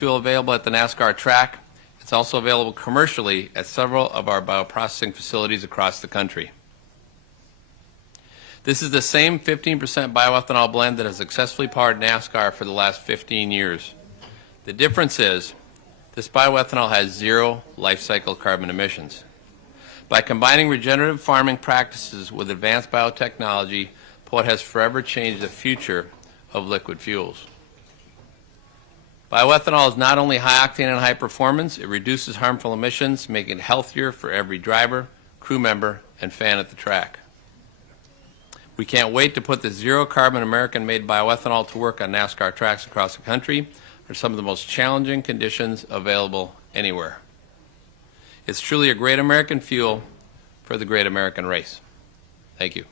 fuel available at the NASCAR track. It's also available commercially at several of our bioprocessing facilities across the country. This is the same 15% bioethanol blend that has successfully powered NASCAR for the last 15 years. The difference is this bioethanol has zero life cycle carbon emissions. By combining regenerative farming practices with advanced biotechnology, POET has forever changed the future of liquid fuels. Bioethanol is not only high octane and high performance, it reduces harmful emissions, making it healthier for every driver, crew member, and fan at the track. We can't wait to put the zero carbon American-made bioethanol to work on NASCAR tracks across the country under some of the most challenging conditions available anywhere. It's truly a great American fuel for the great American race. Thank you.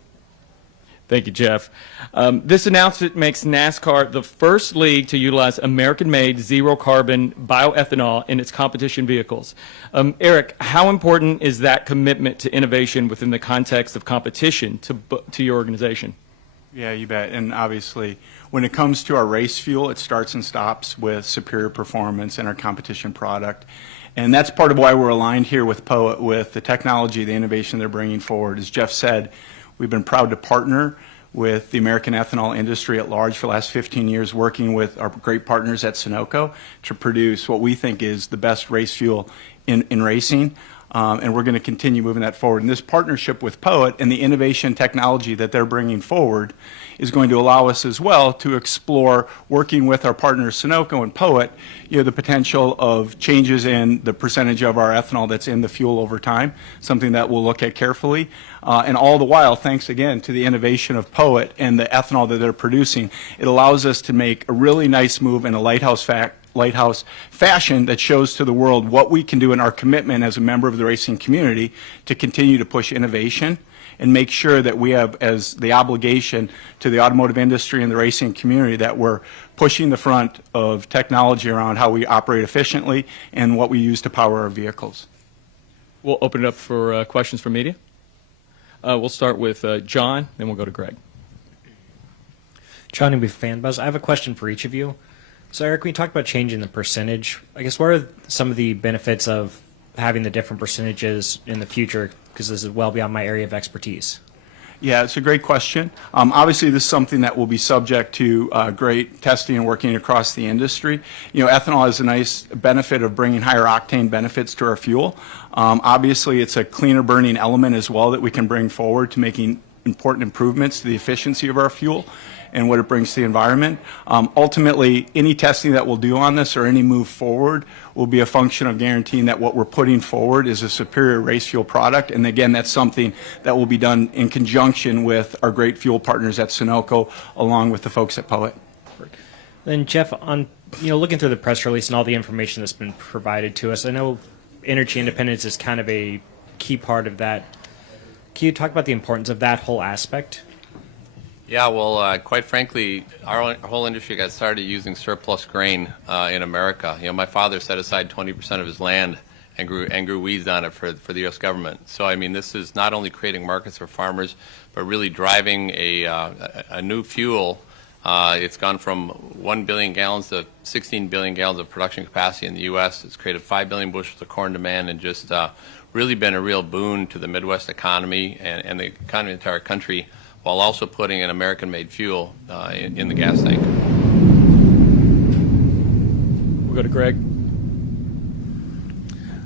Thank you, Jeff. This announcement makes NASCAR the first league to utilize American-made zero-carbon bioethanol in its competition vehicles. Eric, how important is that commitment to innovation within the context of competition to your organization? Yeah, you bet. And obviously, when it comes to our race fuel, it starts and stops with superior performance in our competition product. And that's part of why we're aligned here with POET, with the technology, the innovation they're bringing forward. As Jeff said, we've been proud to partner with the American ethanol industry at large for the last 15 years, working with our great partners at Sunoco to produce what we think is the best race fuel in racing. And we're going to continue moving that forward. And this partnership with POET and the innovation technology that they're bringing forward is going to allow us as well to explore, working with our partners Sunoco and POET, the potential of changes in the percentage of our ethanol that's in the fuel over time, something that we'll look at carefully. And all the while, thanks again to the innovation of POET and the ethanol that they're producing, it allows us to make a really nice move in a lighthouse fashion that shows to the world what we can do in our commitment as a member of the racing community to continue to push innovation and make sure that we have as the obligation to the automotive industry and the racing community that we're pushing the front of technology around how we operate efficiently and what we use to power our vehicles. We'll open it up for questions from media. We'll start with John, then we'll go to Greg. John with FanBuzz. I have a question for each of you. So Eric, when you talk about changing the percentage, I guess what are some of the benefits of having the different percentages in the future? Because this is well beyond my area of expertise. Yeah, it's a great question. Obviously, this is something that will be subject to great testing and working across the industry. Ethanol has a nice benefit of bringing higher octane benefits to our fuel. Obviously, it's a cleaner burning element as well that we can bring forward to making important improvements to the efficiency of our fuel and what it brings to the environment. Ultimately, any testing that we'll do on this or any move forward will be a function of guaranteeing that what we're putting forward is a superior race fuel product. And again, that's something that will be done in conjunction with our great fuel partners at Sunoco, along with the folks at POET. Then Jeff, on looking through the press release and all the information that's been provided to us, I know energy independence is kind of a key part of that. Can you talk about the importance of that whole aspect? Yeah, well, quite frankly, our whole industry got started using surplus grain in America. My father set aside 20% of his land and grew weeds on it for the U.S. government. So, I mean, this is not only creating markets for farmers, but really driving a new fuel. It's gone from 1 billion gallons to 16 billion gallons of production capacity in the U.S. It's created 5 billion bushels of corn demand and just really been a real boon to the Midwest economy and the economy of the entire country, while also putting an American-made fuel in the gas tank. We'll go to Greg.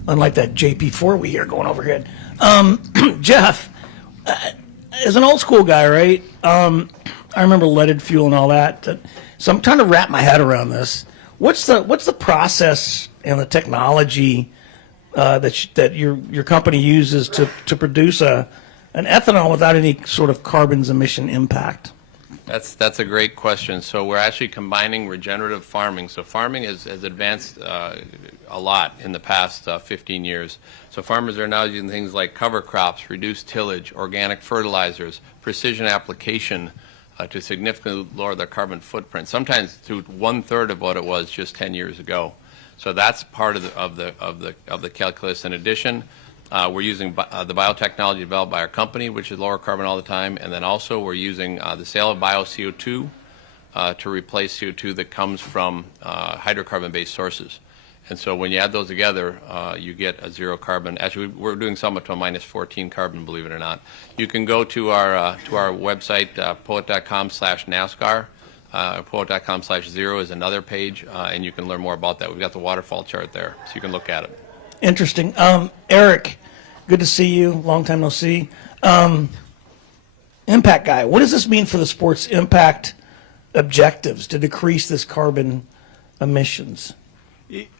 Unlike that JP4 we hear going overhead. Jeff, as an old school guy, right, I remember leaded fuel and all that. So I'm trying to wrap my head around this. What's the process and the technology that your company uses to produce an ethanol without any sort of carbon emission impact? That's a great question. So we're actually combining regenerative farming. So farming has advanced a lot in the past 15 years. So farmers are now using things like cover crops, reduced tillage, organic fertilizers, precision application to significantly lower their carbon footprint, sometimes to 1/3 of what it was just 10 years ago. So that's part of the calculus. In addition, we're using the biotechnology developed by our company, which is lower carbon all the time, and then also we're using the sale of bio CO2 to replace CO2 that comes from hydrocarbon-based sources. And so when you add those together, you get a zero carbon. Actually, we're doing some up to a minus 14 carbon, believe it or not. You can go to our website, poet.com/NASCAR. Poet.com/0 is another page, and you can learn more about that. We've got the waterfall chart there, so you can look at it. Interesting. Eric, good to see you. Long time no see. Impact guy, what does this mean for the sport's impact objectives to decrease this carbon emissions?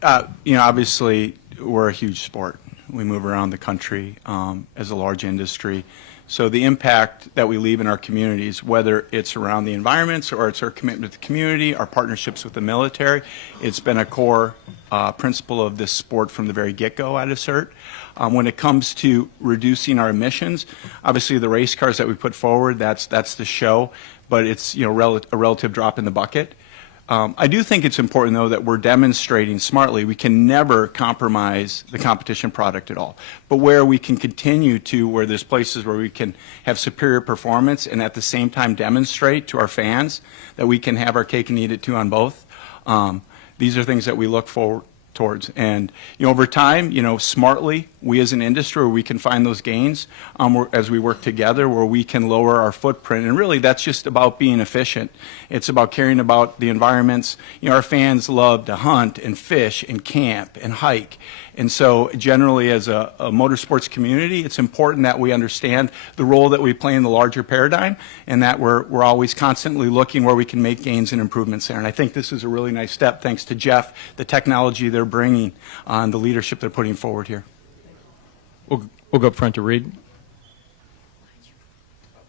Obviously, we're a huge sport. We move around the country as a large industry. So the impact that we leave in our communities, whether it's around the environments or it's our commitment to the community, our partnerships with the military, it's been a core principle of this sport from the very get-go, I'd assert. When it comes to reducing our emissions, obviously the race cars that we put forward, that's the show, but it's a relative drop in the bucket. I do think it's important, though, that we're demonstrating smartly. We can never compromise the competition product at all. But where we can continue to, where there's places where we can have superior performance and at the same time demonstrate to our fans that we can have our cake and eat it too on both, these are things that we look forward towards. And over time, smartly, we as an industry, we can find those gains as we work together, where we can lower our footprint. And really, that's just about being efficient. It's about caring about the environments. Our fans love to hunt and fish and camp and hike. And so generally, as a motorsports community, it's important that we understand the role that we play in the larger paradigm, and that we're always constantly looking where we can make gains and improvements there. And I think this is a really nice step, thanks to Jeff, the technology they're bringing, and the leadership they're putting forward here. We'll go up front to Reed.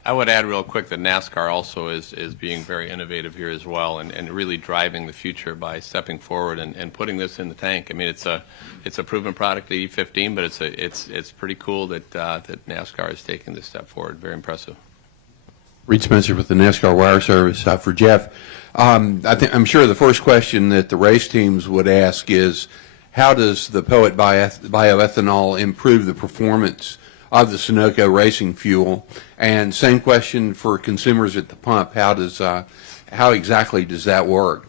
I would add real quick that NASCAR also is being very innovative here as well, and really driving the future by stepping forward and putting this in the tank. I mean, it's a proven product, the E15, but it's pretty cool that NASCAR is taking this step forward. Very impressive. Reed Spencer with the NASCAR Wire Service for Jeff. I'm sure the first question that the race teams would ask is, how does the Poet bioethanol improve the performance of the Sunoco racing fuel? And same question for consumers at the pump. How exactly does that work?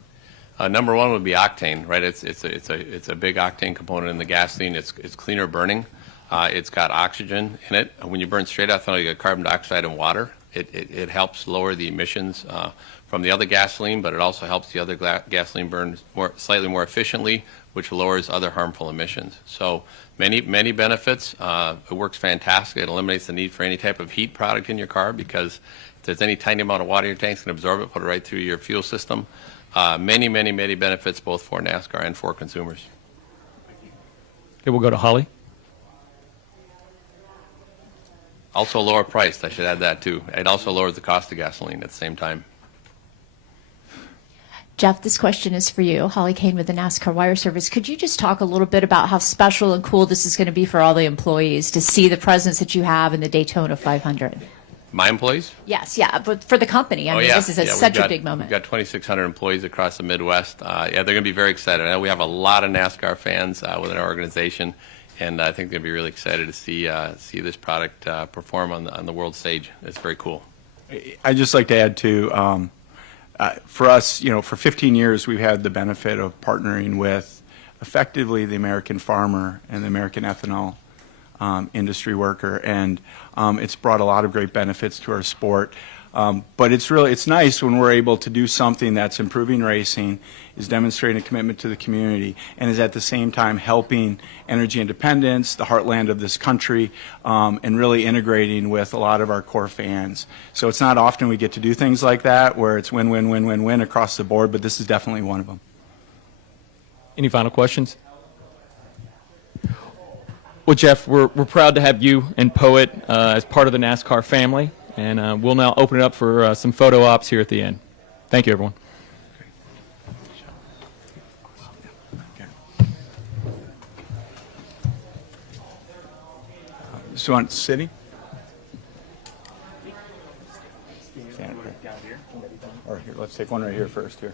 Number one would be octane, right? It's a big octane component in the gasoline. It's cleaner burning. It's got oxygen in it. When you burn straight ethanol, you get carbon dioxide and water. It helps lower the emissions from the other gasoline, but it also helps the other gasoline burn slightly more efficiently, which lowers other harmful emissions. So many benefits. It works fantastic. It eliminates the need for any type of heat product in your car, because if there's any tiny amount of water in your tanks, can absorb it, put it right through your fuel system. Many benefits both for NASCAR and for consumers. Okay, we'll go to Holly. Also lower priced, I should add that too. It also lowers the cost of gasoline at the same time. Jeff, this question is for you. Holly Kane with the NASCAR Wire Service. Could you just talk a little bit about how special and cool this is going to be for all the employees to see the presence that you have in the Daytona 500? My employees? Yes, yeah, but for the company. I mean, this is such a big moment. We've got 2,600 employees across the Midwest. They're going to be very excited. I know we have a lot of NASCAR fans within our organization, and I think they'll be really excited to see this product perform on the world stage. It's very cool. I'd just like to add, too, for us, for 15 years, we've had the benefit of partnering with effectively the American farmer and the American ethanol industry worker, and it's brought a lot of great benefits to our sport. But it's nice when we're able to do something that's improving racing, is demonstrating a commitment to the community, and is at the same time helping energy independence, the heartland of this country, and really integrating with a lot of our core fans. So it's not often we get to do things like that where it's win-win-win-win-win across the board, but this is definitely one of them. Any final questions? Well, Jeff, we're proud to have you and Poet as part of the NASCAR family, and we'll now open it up for some photo ops here at the end. Thank you, everyone. So on city? Or here, let's take one right here first here.